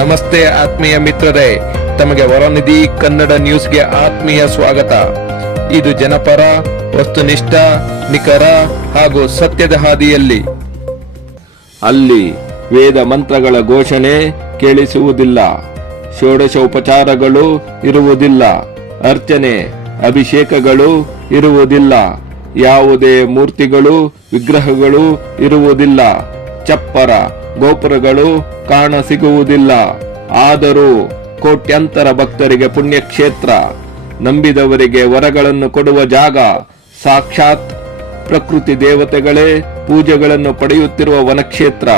ನಮಸ್ತೆ ಆತ್ಮೀಯ ಮಿತ್ರರೇ, ತಮಗೆ ವರನಿಧಿ ಕನ್ನಡ ನ್ಯೂಸ್ಗೆ ಆತ್ಮೀಯ ಸ್ವಾಗತ. ಇದು ಜನಪರ, ವಸ್ತುನಿಷ್ಠ, ನಿಖರ ಹಾಗೂ ಸತ್ಯದ ಹಾದಿಯಲ್ಲಿ. ಅಲ್ಲಿ ವೇದ ಮಂತ್ರಗಳ ಘೋಷಣೆ ಕೇಳಿಸುವುದಿಲ್ಲ, ಷೋಡಶೋಪಚಾರಗಳು ಇರುವುದಿಲ್ಲ, ಅರ್ಚನೆ ಅಭಿಷೇಕಗಳು ಇರುವುದಿಲ್ಲ, ಯಾವುದೇ ಮೂರ್ತಿಗಳು ವಿಗ್ರಹಗಳು ಇರುವುದಿಲ್ಲ, ಚಪ್ಪರ ಗೋಪುರಗಳು ಕಾಣಸಿಗುವುದಿಲ್ಲ. ಆದರೂ ಕೋಟ್ಯಂತರ ಭಕ್ತರಿಗೆ ಪುಣ್ಯಕ್ಷೇತ್ರ, ನಂಬಿದವರಿಗೆ ವರಗಳನ್ನು ಕೊಡುವ ಜಾಗ, ಸಾಕ್ಷಾತ್ ಪ್ರಕೃತಿ ದೇವತೆಗಳೇ ಪೂಜೆಗಳನ್ನು ಪಡೆಯುತ್ತಿರುವ ವನಕ್ಷೇತ್ರ,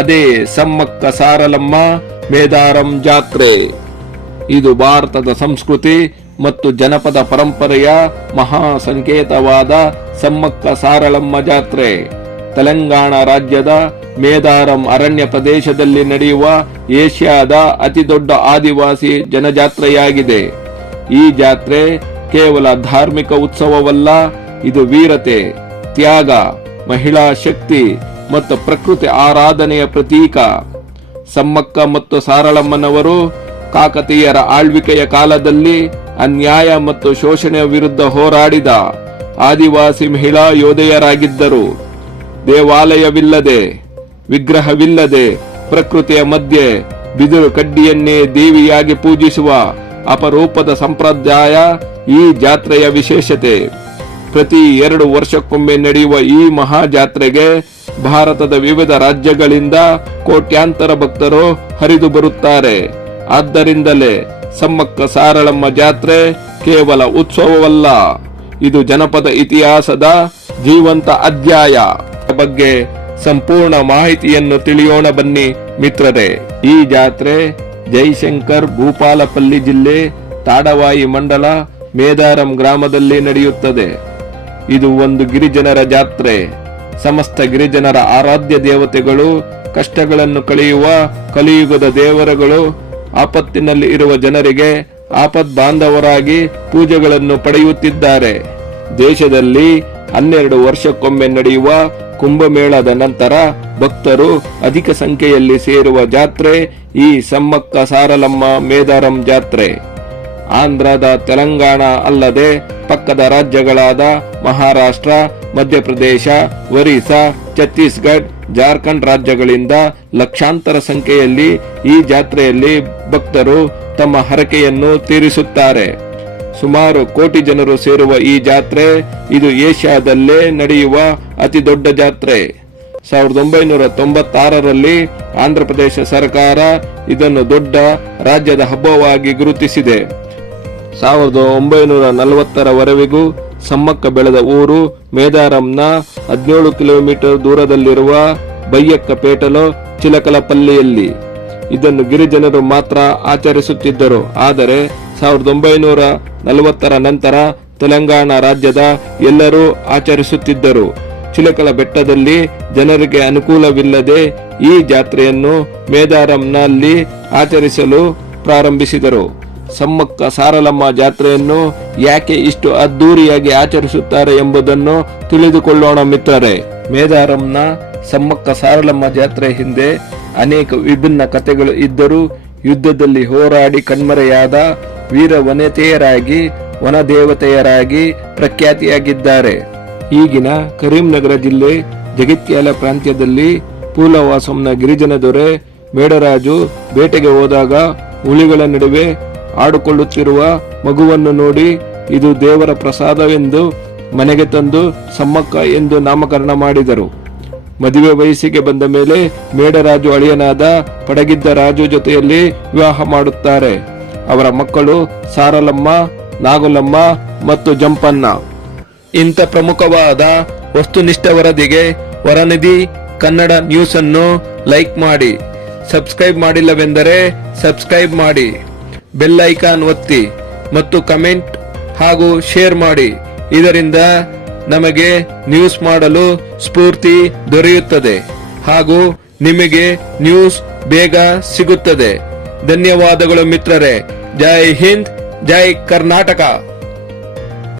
ಅದೇ ಸಮ್ಮಕ್ಕ ಸಾರಲಮ್ಮ ಮೇದಾರಂ ಜಾತ್ರೆ. ಇದು ಭಾರತದ ಸಂಸ್ಕೃತಿ ಮತ್ತು ಜನಪದ ಪರಂಪರೆಯ ಮಹಾ ಸಂಕೇತವಾದ ಸಮ್ಮಕ್ಕ ಸಾರಲಮ್ಮ ಜಾತ್ರೆ ತೆಲಂಗಾಣ ರಾಜ್ಯದ ಮೇದಾರಂ ಅರಣ್ಯ ಪ್ರದೇಶದಲ್ಲಿ ನಡೆಯುವ ಏಷ್ಯಾದ ಅತಿದೊಡ್ಡ ಆದಿವಾಸಿ ಜನಜಾತ್ರೆಯಾಗಿದೆ. ಈ ಜಾತ್ರೆ ಕೇವಲ ಧಾರ್ಮಿಕ ಉತ್ಸವವಲ್ಲ, ಇದು ವೀರತೆ, ತ್ಯಾಗ, ಮಹಿಳಾ ಶಕ್ತಿ ಮತ್ತು ಪ್ರಕೃತಿ ಆರಾಧನೆಯ ಪ್ರತೀಕ. ಸಮ್ಮಕ್ಕ ಮತ್ತು ಸಾರಳಮ್ಮನವರು ಕಾಕತೀಯರ ಆಳ್ವಿಕೆಯ ಕಾಲದಲ್ಲಿ ಅನ್ಯಾಯ ಮತ್ತು ಶೋಷಣೆಯ ವಿರುದ್ಧ ಹೋರಾಡಿದ ಆದಿವಾಸಿ ಮಹಿಳಾ ಯೋಧೆಯರಾಗಿದ್ದರು. ದೇವಾಲಯವಿಲ್ಲದೆ, ವಿಗ್ರಹವಿಲ್ಲದೆ ಪ್ರಕೃತಿಯ ಮಧ್ಯೆ ಬಿದಿರು ಕಡ್ಡಿಯನ್ನೇ ದೇವಿಯಾಗಿ ಪೂಜಿಸುವ ಅಪರೂಪದ ಸಂಪ್ರದಾಯ ಈ ಜಾತ್ರೆಯ ವಿಶೇಷತೆ. ಪ್ರತಿ 2 ವರ್ಷಕ್ಕೊಮ್ಮೆ ನಡೆಯುವ ಈ ಮಹಾ ಜಾತ್ರೆಗೆ ಭಾರತದ ವಿವಿಧ ರಾಜ್ಯಗಳಿಂದ ಕೋಟ್ಯಾಂತರ ಭಕ್ತರು ಹರಿದು ಬರುತ್ತಾರೆ. ಆದ್ದರಿಂದಲೇ ಸಮ್ಮಕ್ಕ ಸಾರಳಮ್ಮ ಜಾತ್ರೆ ಕೇವಲ ಉತ್ಸವವಲ್ಲ, ಇದು ಜನಪದ ಇತಿಹಾಸದ ಜೀವಂತ ಅಧ್ಯಾಯ. ಬಗ್ಗೆ ಸಂಪೂರ್ಣ ಮಾಹಿತಿಯನ್ನು ತಿಳಿಯೋಣ ಬನ್ನಿ ಮಿತ್ರರೇ. ಈ ಜಾತ್ರೆ ಜೈಶಂಕರ್ ಭೂಪಾಲಪಲ್ಲಿ ಜಿಲ್ಲೆ ತಾಡವಾಯಿ ಮಂಡಲ ಮೇದಾರಂ ಗ್ರಾಮದಲ್ಲಿ ನಡೆಯುತ್ತದೆ. ಇದು ಒಂದು ಗಿರಿಜನರ ಜಾತ್ರೆ. ಸಮಸ್ತ ಗಿರಿಜನರ ಆರಾಧ್ಯ ದೇವತೆಗಳು, ಕಷ್ಟಗಳನ್ನು ಕಳೆಯುವ ಕಲಿಯುಗದ ದೇವರುಗಳು, ಆಪತ್ತಿನಲ್ಲಿ ಇರುವ ಜನರಿಗೆ ಆಪತ್ ಬಾಂಧವರಾಗಿ ಪೂಜೆಗಳನ್ನು ಪಡೆಯುತ್ತಿದ್ದಾರೆ. ದೇಶದಲ್ಲಿ 12 ವರ್ಷಕ್ಕೊಮ್ಮೆ ನಡೆಯುವ ಕುಂಭಮೇಳದ ನಂತರ ಭಕ್ತರು ಅಧಿಕ ಸಂಖ್ಯೆಯಲ್ಲಿ ಸೇರುವ ಜಾತ್ರೆ ಈ ಸಮ್ಮಕ್ಕ ಸಾರಲಮ್ಮ ಮೇದಾರಂ ಜಾತ್ರೆ. ಆಂಧ್ರದ ತೆಲಂಗಾಣ ಅಲ್ಲದೆ ಪಕ್ಕದ ರಾಜ್ಯಗಳಾದ ಮಹಾರಾಷ್ಟ್ರ, ಮಧ್ಯಪ್ರದೇಶ, ಒರಿಸ್ಸಾ, ಛತ್ತೀಸ್ಗಢ, ಜಾರ್ಖಂಡ್ ರಾಜ್ಯಗಳಿಂದ ಲಕ್ಷಾಂತರ ಸಂಖ್ಯೆಯಲ್ಲಿ ಈ ಜಾತ್ರೆಯಲ್ಲಿ ಭಕ್ತರು ತಮ್ಮ ಹರಕೆಯನ್ನು ತೀರಿಸುತ್ತಾರೆ. ಸುಮಾರು 1 ಕೋಟಿ ಜನರು ಸೇರುವ ಈ ಜಾತ್ರೆ ಇದು ಏಷ್ಯಾದಲ್ಲೇ ನಡೆಯುವ ಅತಿ ದೊಡ್ಡ ಜಾತ್ರೆ. 1996ರಲ್ಲಿ ಆಂಧ್ರಪ್ರದೇಶ ಸರ್ಕಾರ ಇದನ್ನು ದೊಡ್ಡ ರಾಜ್ಯದ ಹಬ್ಬವಾಗಿ ಗುರುತಿಸಿದೆ. 1940ರವರೆಗೂ ಸಮ್ಮಕ್ಕ ಬೆಳೆದ ಊರು ಮೇದಾರಂನ 17 ಕಿಲೋಮೀಟರ್ ದೂರದಲ್ಲಿರುವ ಬಯ್ಯಕ್ಕಪೇಟಲು ಚಿಲಕಲಪಲ್ಲಿಯಲ್ಲಿ ಇದನ್ನು ಗಿರಿಜನರು ಮಾತ್ರ ಆಚರಿಸುತ್ತಿದ್ದರು. ಆದರೆ 1940ರ ನಂತರ ತೆಲಂಗಾಣ ರಾಜ್ಯದ ಎಲ್ಲರೂ ಆಚರಿಸುತ್ತಿದ್ದರು. ಚಿಲಕಲ ಬೆಟ್ಟದಲ್ಲಿ ಜನರಿಗೆ ಅನುಕೂಲವಿಲ್ಲದೆ ಈ ಜಾತ್ರೆಯನ್ನು ಮೇದಾರಂನಲ್ಲಿ ಆಚರಿಸಲು ಪ್ರಾರಂಭಿಸಿದರು. ಸಮ್ಮಕ್ಕ ಸಾರಲಮ್ಮ ಜಾತ್ರೆಯನ್ನು ಯಾಕೆ ಇಷ್ಟು ಅದ್ದೂರಿಯಾಗಿ ಆಚರಿಸುತ್ತಾರೆ ಎಂಬುದನ್ನು ತಿಳಿದುಕೊಳ್ಳೋಣ ಮಿತ್ರರೇ. ಮೇದಾರಂನ ಸಮ್ಮಕ್ಕ ಸಾರಲಮ್ಮ ಜಾತ್ರೆ ಹಿಂದೆ ಅನೇಕ ವಿಭಿನ್ನ ಕಥೆಗಳು ಇದ್ದರೂ ಯುದ್ಧದಲ್ಲಿ ಹೋರಾಡಿ ಕಣ್ಮರೆಯಾದ ವೀರ ವನಿತೆಯರಾಗಿ ವನದೇವತೆಯರಾಗಿ ಪ್ರಖ್ಯಾತಿಯಾಗಿದ್ದಾರೆ. ಈಗಿನ ಕರೀಂನಗರ ಜಿಲ್ಲೆ ಜಗಿತ್ಯಾಲ ಪ್ರಾಂತ್ಯದಲ್ಲಿ ಪೂಲವಾಸಂನ ಗಿರಿಜನ ದೊರೆ ಮೇಡರಾಜು ಬೇಟೆಗೆ ಹೋದಾಗ ಹುಲಿಗಳ ನಡುವೆ ಆಡಿಕೊಳ್ಳುತ್ತಿರುವ ಮಗುವನ್ನು ನೋಡಿ ಇದು ದೇವರ ಪ್ರಸಾದವೆಂದು ಮನೆಗೆ ತಂದು ಸಮ್ಮಕ್ಕ ಎಂದು ನಾಮಕರಣ ಮಾಡಿದರು. ಮದುವೆ ವಯಸ್ಸಿಗೆ ಬಂದ ಮೇಲೆ ಮೇಡರಾಜು ಅಳಿಯನಾದ ಪಡಗಿದ್ದ ರಾಜು ಜೊತೆಯಲ್ಲಿ ವಿವಾಹ ಮಾಡುತ್ತಾರೆ. ಅವರ ಮಕ್ಕಳು ಸಾರಲಮ್ಮ, ನಾಗುಲಮ್ಮ ಮತ್ತು ಜಂಪನ್ನ. ಇಂಥ ಪ್ರಮುಖವಾದ ವಸ್ತುನಿಷ್ಠ ವರದಿಗೆ ವರನಿಧಿ ಕನ್ನಡ ನ್ಯೂಸ್ ಅನ್ನು ಲೈಕ್ ಮಾಡಿ. ಸಬ್ಸ್ಕ್ರೈಬ್ ಮಾಡಿಲ್ಲವೆಂದರೆ ಸಬ್ಸ್ಕ್ರೈಬ್ ಮಾಡಿ, ಬೆಲ್ ಐಕಾನ್ ಒತ್ತಿ ಮತ್ತು ಕಮೆಂಟ್ ಹಾಗೂ ಶೇರ್ ಮಾಡಿ. ಇದರಿಂದ ನಮಗೆ ನ್ಯೂಸ್ ಮಾಡಲು ಸ್ಫೂರ್ತಿ ದೊರೆಯುತ್ತದೆ ಹಾಗೂ ನಿಮಗೆ ನ್ಯೂಸ್ ಬೇಗ ಸಿಗುತ್ತದೆ. ಧನ್ಯವಾದಗಳು ಮಿತ್ರರೇ. ಜೈ ಹಿಂದ್, ಜೈ ಕರ್ನಾಟಕ.